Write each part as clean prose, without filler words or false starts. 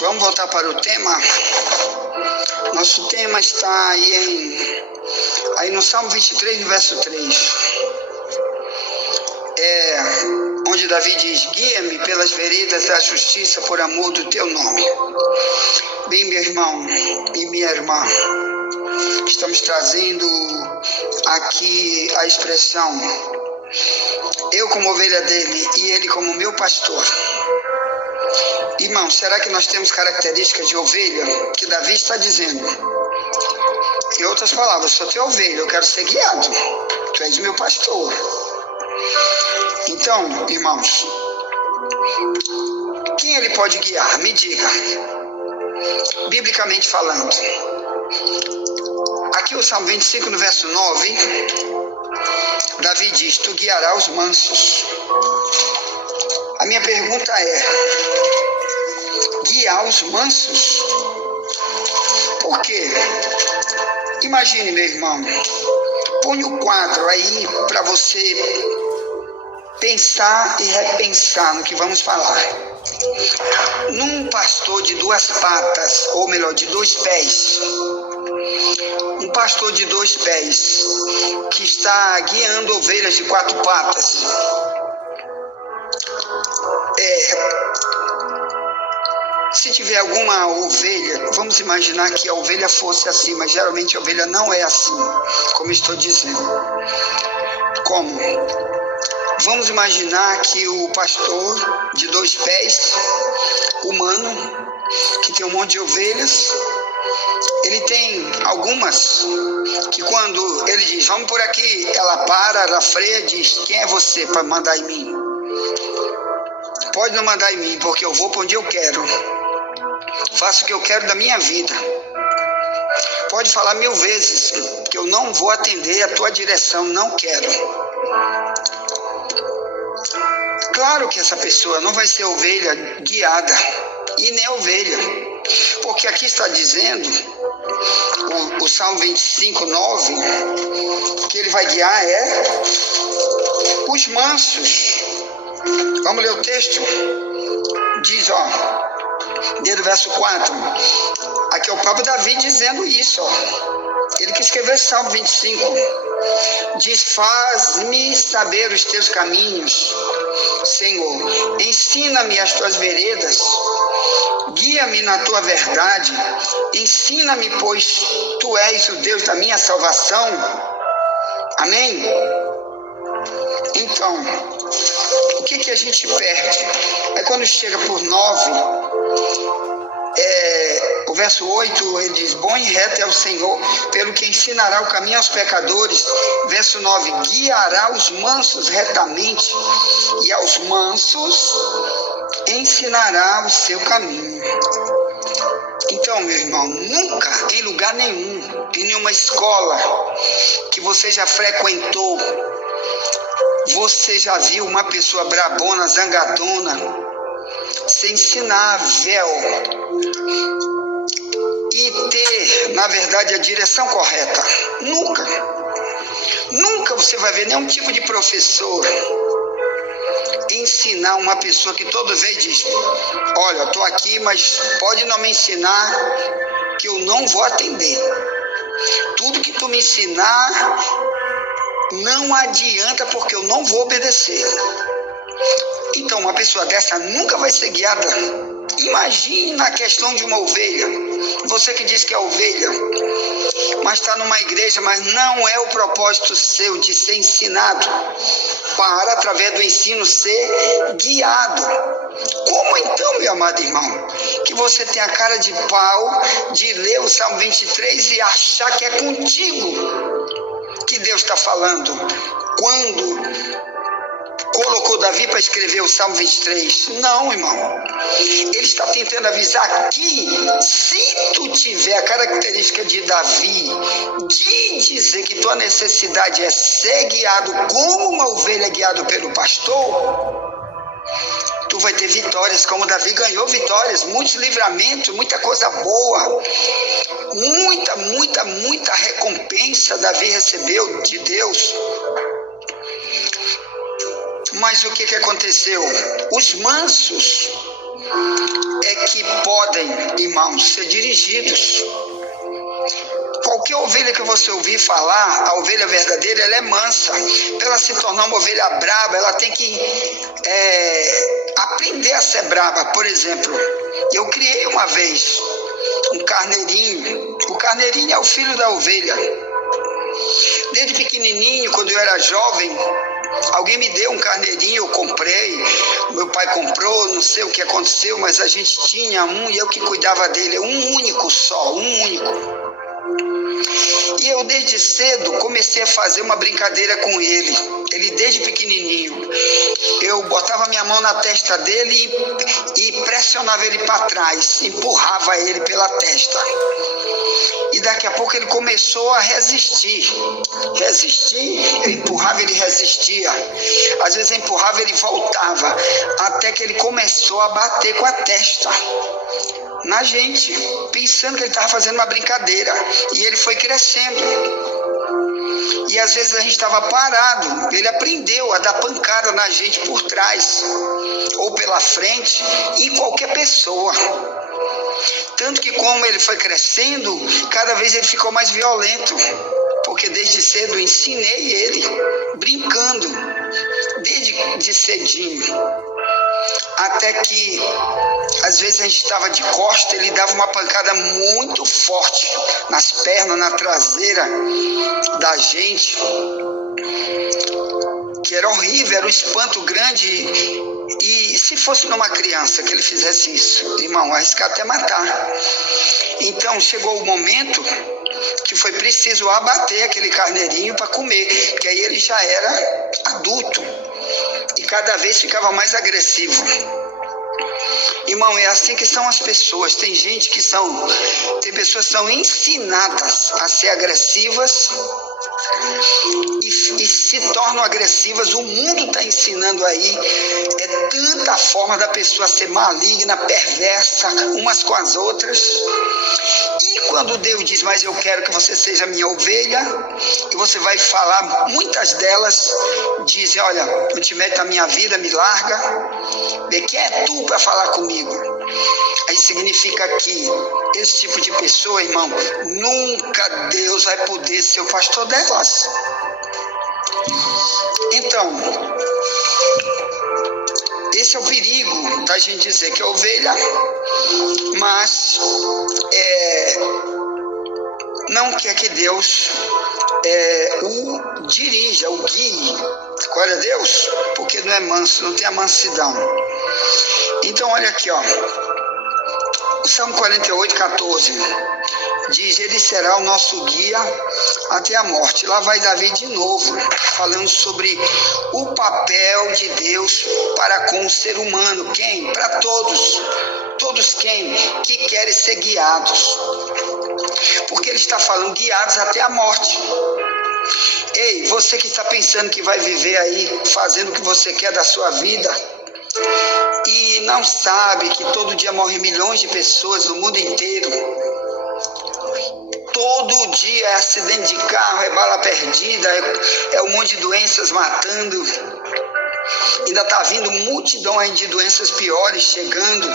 Vamos voltar para o tema. Nosso tema está aí no Salmo 23, no verso 3. Onde Davi diz: guia-me pelas veredas da justiça por amor do teu nome. Bem, meu irmão e minha irmã, estamos trazendo aqui a expressão eu como ovelha dele e ele como meu pastor. Irmão, será que nós temos características de ovelha? Que Davi está dizendo. Em outras palavras, sou teu ovelha, eu quero ser guiado. Tu és meu pastor. Então, irmãos, quem ele pode guiar? Me diga. Biblicamente falando. Aqui o Salmo 25, no verso 9, Davi diz: tu guiarás os mansos. A minha pergunta é: guiar os mansos? Por quê? Imagine, meu irmão, põe o quadro aí para você pensar e repensar no que vamos falar. Num pastor de duas patas, ou melhor, de dois pés, um pastor de dois pés que está guiando ovelhas de quatro patas, se tiver alguma ovelha, vamos imaginar que a ovelha fosse assim, mas geralmente a ovelha não é assim, como estou dizendo. Como? Vamos imaginar que o pastor de dois pés, humano, que tem um monte de ovelhas, ele tem algumas que quando ele diz, vamos por aqui, ela para, ela freia e diz, quem é você para mandar em mim? Pode não mandar em mim, porque eu vou para onde eu quero. Faço o que eu quero da minha vida. Pode falar 1000 vezes que eu não vou atender a tua direção, não quero. Claro que essa pessoa não vai ser ovelha guiada e nem ovelha, porque aqui está dizendo o Salmo 25, 9, que ele vai guiar os mansos. Vamos ler o texto? Diz, desde o verso 4, aqui é o próprio Davi dizendo isso, ele que escreveu esse Salmo 25, diz, faz-me saber os teus caminhos, Senhor, ensina-me as tuas veredas, guia-me na tua verdade, ensina-me, pois tu és o Deus da minha salvação. Amém? Então, o que a gente perde? É quando chega por 9, o verso 8, ele diz, bom e reto é o Senhor, pelo que ensinará o caminho aos pecadores. Verso 9, guiará os mansos retamente, e aos mansos ensinará o seu caminho. Então, meu irmão, nunca, em lugar nenhum, em nenhuma escola que você já frequentou, você já viu uma pessoa brabona, zangadona, ser ensinável e ter, na verdade, a direção correta? Nunca. Nunca você vai ver nenhum tipo de professor ensinar uma pessoa que toda vez diz, olha, eu estou aqui, mas pode não me ensinar que eu não vou atender. Tudo que tu me ensinar não adianta, porque eu não vou obedecer. Então, uma pessoa dessa nunca vai ser guiada. Imagine na questão de uma ovelha. Você que diz que é ovelha, mas está numa igreja, mas não é o propósito seu de ser ensinado, para, através do ensino, ser guiado. Como então, meu amado irmão, que você tem a cara de pau de ler o Salmo 23 e achar que é contigo que Deus está falando, quando colocou Davi para escrever o Salmo 23? Não, irmão. Ele está tentando avisar que, se tu tiver a característica de Davi, de dizer que tua necessidade é ser guiado como uma ovelha guiada pelo pastor, tu vai ter vitórias, como Davi ganhou vitórias, muitos livramentos, muita coisa boa, muita recompensa Davi recebeu de Deus. Mas o que aconteceu? Os mansos é que podem, irmãos, ser dirigidos. Qualquer ovelha que você ouvir falar, a ovelha verdadeira, ela é mansa. Para ela se tornar uma ovelha braba, ela tem que aprender a ser braba. Por exemplo, eu criei uma vez um carneirinho. O carneirinho é o filho da ovelha. Desde pequenininho, quando eu era jovem, alguém me deu um carneirinho, eu comprei, meu pai comprou, não sei o que aconteceu, mas a gente tinha um e eu que cuidava dele, um único só, um único. E eu desde cedo comecei a fazer uma brincadeira com ele desde pequenininho. Eu botava minha mão na testa dele e pressionava ele para trás, empurrava ele pela testa. E daqui a pouco ele começou a resistir, eu empurrava, ele resistia. Às vezes eu empurrava, ele voltava, até que ele começou a bater com a testa na gente, pensando que ele estava fazendo uma brincadeira, e ele foi crescendo. E às vezes a gente estava parado, ele aprendeu a dar pancada na gente por trás, ou pela frente, em qualquer pessoa. Tanto que como ele foi crescendo, cada vez ele ficou mais violento, porque desde cedo eu ensinei ele, brincando, desde cedinho. Até que, às vezes a gente estava de costa, ele dava uma pancada muito forte nas pernas, na traseira da gente, que era horrível, era um espanto grande. E se fosse numa criança que ele fizesse isso, irmão, arriscar até matar. Então chegou o momento que foi preciso abater aquele carneirinho para comer, que aí ele já era adulto e cada vez ficava mais agressivo. Irmão, é assim que são as pessoas. Tem pessoas que são ensinadas a ser agressivas e se tornam agressivas. O mundo está ensinando aí, tanta forma da pessoa ser maligna, perversa, umas com as outras. E quando Deus diz, mas eu quero que você seja minha ovelha, e você vai falar, muitas delas dizem, olha, eu te meto na minha vida, me larga, quem é tu para falar comigo? Aí significa que esse tipo de pessoa, irmão, nunca Deus vai poder ser o pastor delas. Então, esse é o perigo da gente dizer que é ovelha, mas não quer que Deus o dirija, o guie. Glória a Deus, porque não é manso, não tem a mansidão. Então, olha aqui, ó. O Salmo 48, 14 diz, ele será o nosso guia até a morte. Lá vai Davi de novo, falando sobre o papel de Deus para com o ser humano. Quem? Para todos. Todos quem? Que querem ser guiados. Porque ele está falando guiados até a morte. Ei, você que está pensando que vai viver aí, fazendo o que você quer da sua vida, e não sabe que todo dia morrem milhões de pessoas no mundo inteiro. Todo dia é acidente de carro, é bala perdida, é um monte de doenças matando. Ainda está vindo multidão aí de doenças piores chegando.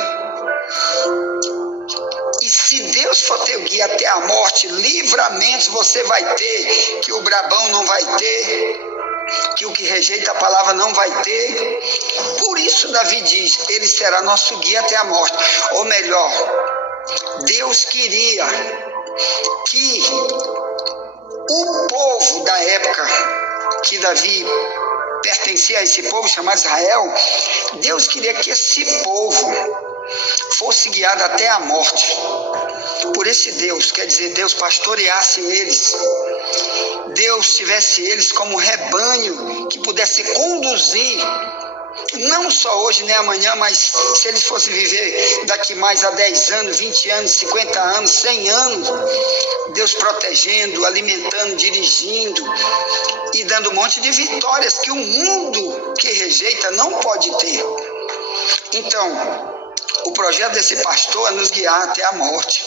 E se Deus for teu guia até a morte, livramentos você vai ter, que o brabão não vai ter, que o que rejeita a palavra não vai ter. Por isso Davi diz, ele será nosso guia até a morte. Ou melhor, Deus queria que o povo da época que Davi pertencia a esse povo chamado Israel, Deus queria que esse povo fosse guiado até a morte por esse Deus, quer dizer, Deus pastoreasse eles, Deus tivesse eles como rebanho que pudesse conduzir, não só hoje nem amanhã, mas se eles fossem viver daqui mais a 10 anos, 20 anos, 50 anos, 100 anos, Deus protegendo, alimentando, dirigindo e dando um monte de vitórias que o mundo que rejeita não pode ter. Então, O projeto desse pastor é nos guiar até a morte.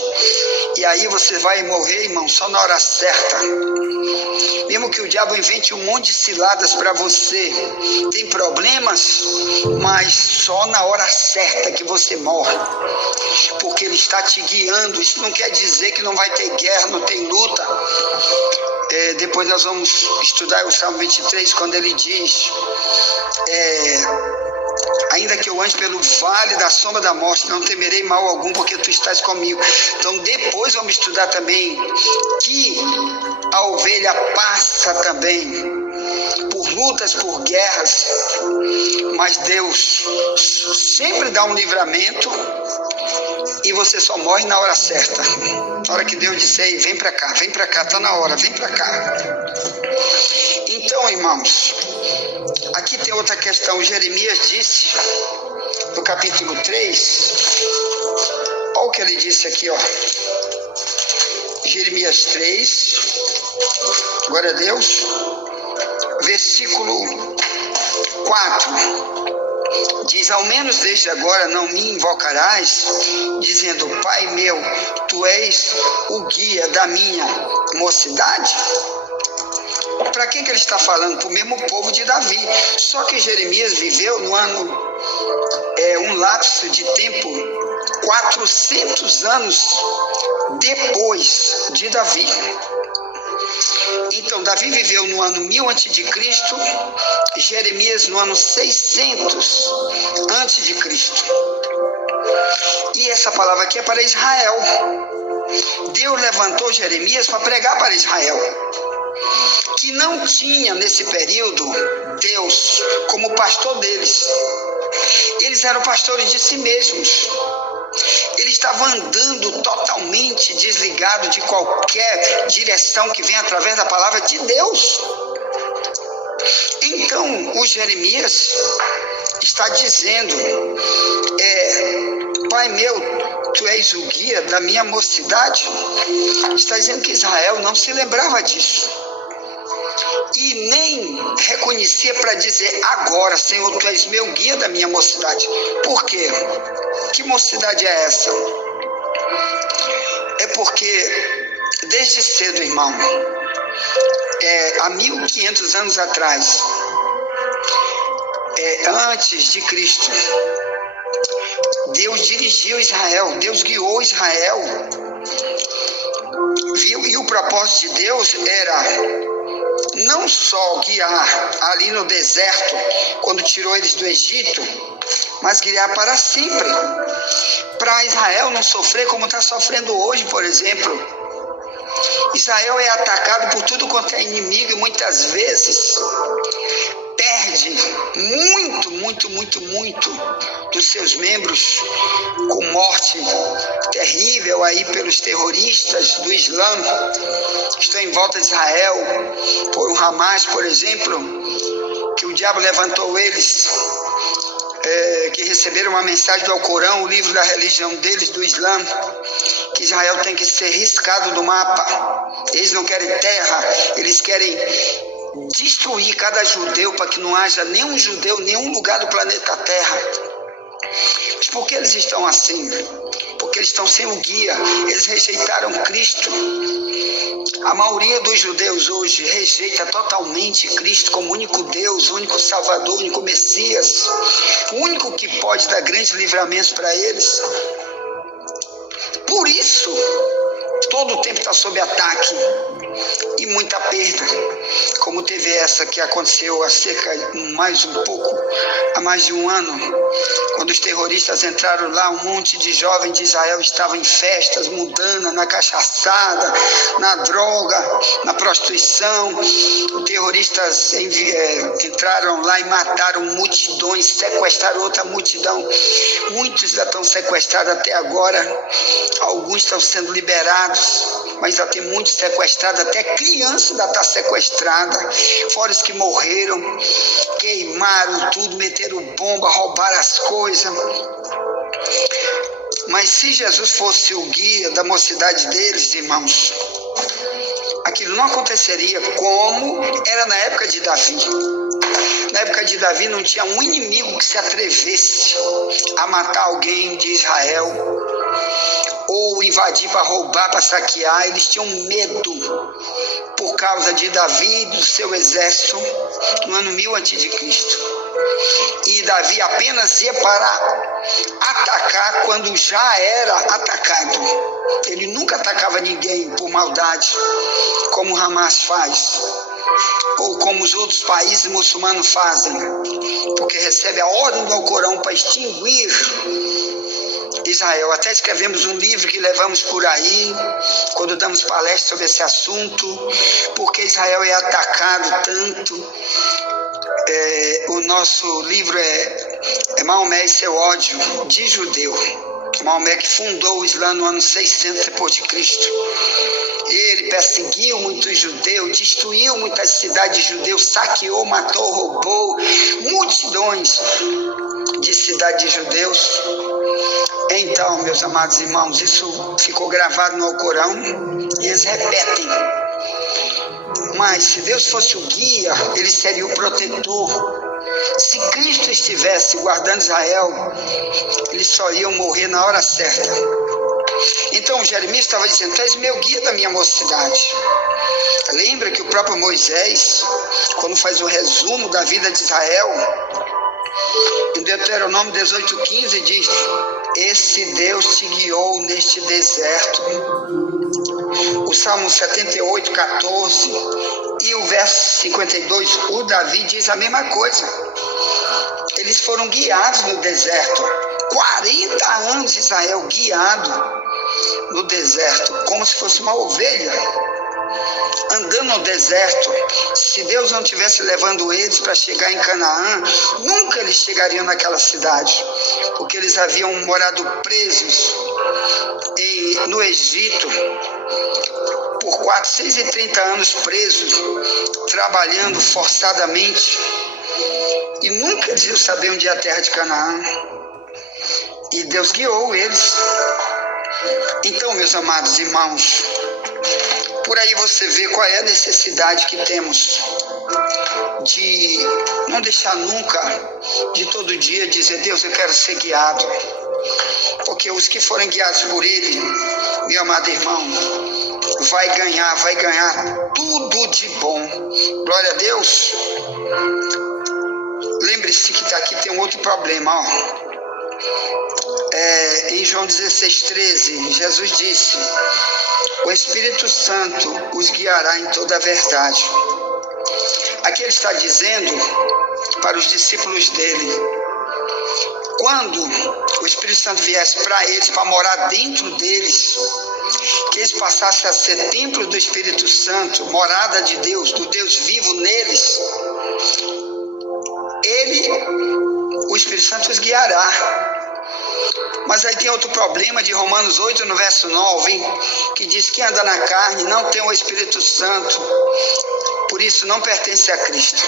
E aí você vai morrer, irmão, só na hora certa. Mesmo que o diabo invente um monte de ciladas para você, tem problemas, mas só na hora certa que você morre. Porque ele está te guiando. Isso não quer dizer que não vai ter guerra, não tem luta. Depois nós vamos estudar o Salmo 23, quando ele diz... ainda que eu ande pelo vale da sombra da morte, não temerei mal algum, porque tu estás comigo. Então depois vamos estudar também que a ovelha passa também por lutas, por guerras, mas Deus sempre dá um livramento e você só morre na hora certa. Na hora que Deus disser, vem para cá, tá na hora, vem para cá. Então, irmãos, aqui tem outra questão. Jeremias disse, no capítulo 3, olha o que ele disse aqui, ó. Jeremias 3, glória a Deus, versículo 4, diz: ao menos desde agora não me invocarás, dizendo, Pai meu, tu és o guia da minha mocidade. Para quem que ele está falando? Para o mesmo povo de Davi. Só que Jeremias viveu no ano, um lapso de tempo, 400 anos depois de Davi. Então, Davi viveu no ano 1000 a.C., Jeremias no ano 600 a.C. E essa palavra aqui é para Israel. Deus levantou Jeremias para pregar para Israel, que não tinha nesse período Deus como pastor deles. Eles eram pastores de si mesmos. Ele estava andando totalmente desligado de qualquer direção que vem através da palavra de Deus. Então, o Jeremias está dizendo, Pai meu, tu és o guia da minha mocidade. Está dizendo que Israel não se lembrava disso. E nem reconhecia para dizer, agora, Senhor, tu és meu guia da minha mocidade. Por quê? Que mocidade é essa? É porque, desde cedo, irmão, há 1500 anos atrás, antes de Cristo, Deus dirigiu Israel, Deus guiou Israel, viu? E o propósito de Deus era não só guiar ali no deserto, quando tirou eles do Egito, mas guiar para sempre, para Israel não sofrer como está sofrendo hoje, por exemplo. Israel é atacado por tudo quanto é inimigo e muitas vezes perde muito dos seus membros com morte terrível aí pelos terroristas do Islã. Estão em volta de Israel, por o Hamas, por exemplo, que o diabo levantou eles, que receberam uma mensagem do Alcorão, o livro da religião deles, do Islã, que Israel tem que ser riscado do mapa. Eles não querem terra, eles querem destruir cada judeu para que não haja nenhum judeu, nenhum lugar do planeta Terra. Mas por que eles estão assim? Porque eles estão sem o guia, eles rejeitaram Cristo. A maioria dos judeus hoje rejeita totalmente Cristo como único Deus, único Salvador, único Messias, o único que pode dar grandes livramentos para eles. Por isso, todo o tempo está sob ataque e muita perda, como teve essa que aconteceu há mais de um ano, quando os terroristas entraram lá. Um monte de jovens de Israel estavam em festas, mundana, na cachaçada, na droga, na prostituição. Os terroristas entraram lá e mataram multidões, sequestraram outra multidão. Muitos já estão sequestrados até agora, alguns estão sendo liberados, mas ainda tem muitos sequestrados, até criança ainda está sequestrada, fora os que morreram, queimaram tudo, meteram bomba, roubaram as coisas. Mas se Jesus fosse o guia da mocidade deles, irmãos, aquilo não aconteceria como era na época de Davi. Na época de Davi não tinha um inimigo que se atrevesse a matar alguém de Israel ou invadir para roubar, para saquear. Eles tinham medo por causa de Davi e do seu exército no ano 1000 a.C. E Davi apenas ia para atacar quando já era atacado. Ele nunca atacava ninguém por maldade, como o Hamas faz, ou como os outros países muçulmanos fazem, porque recebe a ordem do Alcorão para extinguir Israel. Até escrevemos um livro que levamos por aí, quando damos palestras sobre esse assunto, porque Israel é atacado tanto. O nosso livro é Maomé e seu ódio de judeu. Maomé, que fundou o Islã no ano 600 depois de Cristo. Ele perseguiu muitos judeus, destruiu muitas cidades judeus, saqueou, matou, roubou multidões de cidades de judeus. Então, meus amados irmãos, isso ficou gravado no Alcorão e eles repetem. Mas se Deus fosse o guia, ele seria o protetor. Se Cristo estivesse guardando Israel, eles só iam morrer na hora certa. Então Jeremias estava dizendo: tu és meu guia da minha mocidade. Lembra que o próprio Moisés, quando faz o resumo da vida de Israel, em Deuteronômio 18:15 diz: esse Deus te guiou neste deserto. O Salmo 78:14 e o verso 52, o Davi diz a mesma coisa. Eles foram guiados no deserto. 40 anos de Israel guiado no deserto, como se fosse uma ovelha, andando no deserto. Se Deus não estivesse levando eles para chegar em Canaã, nunca eles chegariam naquela cidade, porque eles haviam morado presos no Egito por 430 anos presos, trabalhando forçadamente, e nunca eles iam saber onde é a terra de Canaã. E Deus guiou eles. Então, meus amados irmãos, por aí você vê qual é a necessidade que temos de não deixar nunca, de todo dia, dizer: Deus, eu quero ser guiado. Porque os que forem guiados por Ele, meu amado irmão, vai ganhar tudo de bom. Glória a Deus. Lembre-se que aqui tem um outro problema, ó. Em João 16:13, Jesus disse: o Espírito Santo os guiará em toda a verdade. Aqui ele está dizendo para os discípulos dele, quando o Espírito Santo viesse para eles, para morar dentro deles, que eles passassem a ser templo do Espírito Santo, morada de Deus, do Deus vivo neles, o Espírito Santo os guiará. Mas aí tem outro problema de Romanos 8, no verso 9, que diz que anda na carne não tem o Espírito Santo, por isso não pertence a Cristo.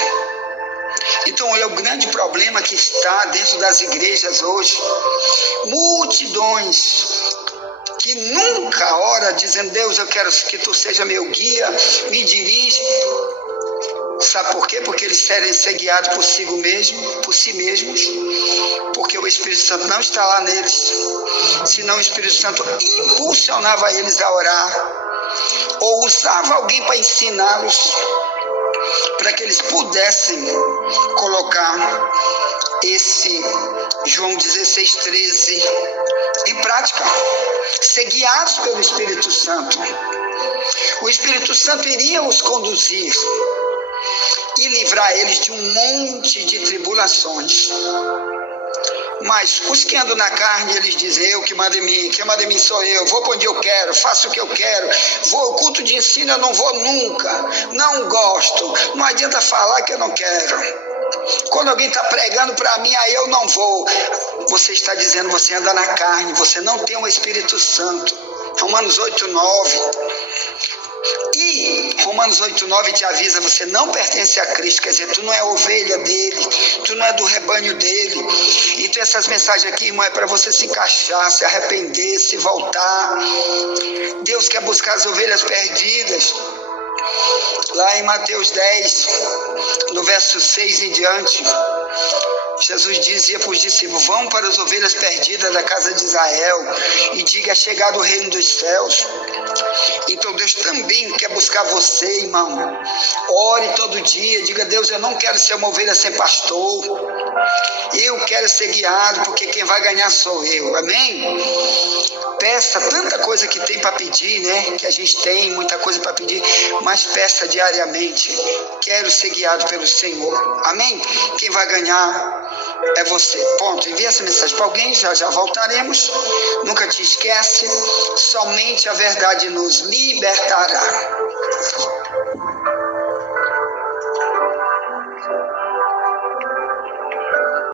Então é o grande problema que está dentro das igrejas hoje. Multidões que nunca oram dizendo: Deus, eu quero que tu seja meu guia, me dirige. Sabe por quê? Porque eles querem ser guiados por si mesmos, porque o Espírito Santo não está lá neles. Senão o Espírito Santo impulsionava eles a orar, ou usava alguém para ensiná-los, para que eles pudessem colocar esse João 16:13 em prática, ser guiados pelo Espírito Santo. O Espírito Santo iria os conduzir e livrar eles de um monte de tribulações. Mas os que andam na carne, eles dizem: eu que manda em mim, quem manda em mim sou eu, vou para onde eu quero, faço o que eu quero, vou ao culto de ensino, eu não vou nunca, não gosto, não adianta falar que eu não quero. Quando alguém está pregando para mim, aí eu não vou. Você está dizendo, você anda na carne, você não tem o Espírito Santo. Romanos 8:9. E Romanos 8:9 te avisa: você não pertence a Cristo, quer dizer, tu não é ovelha dele, tu não é do rebanho dele. Então essas mensagens aqui, irmão, é para você se encaixar, se arrepender, se voltar. Deus quer buscar as ovelhas perdidas. Lá em Mateus 10, no verso 6 em diante, Jesus dizia para os discípulos: vão para as ovelhas perdidas da casa de Israel e diga: é chegado o reino dos céus. Então Deus também quer buscar você, irmão. Ore todo dia, diga: Deus, eu não quero ser uma ovelha sem pastor, eu quero ser guiado, porque quem vai ganhar sou eu. Amém? Peça tanta coisa que tem para pedir, né? Que a gente tem muita coisa para pedir, mas peça diariamente: quero ser guiado pelo Senhor. Amém? Quem vai ganhar é você. Ponto. Envia essa mensagem para alguém, já voltaremos. Nunca te esquece, somente a verdade nos libertará.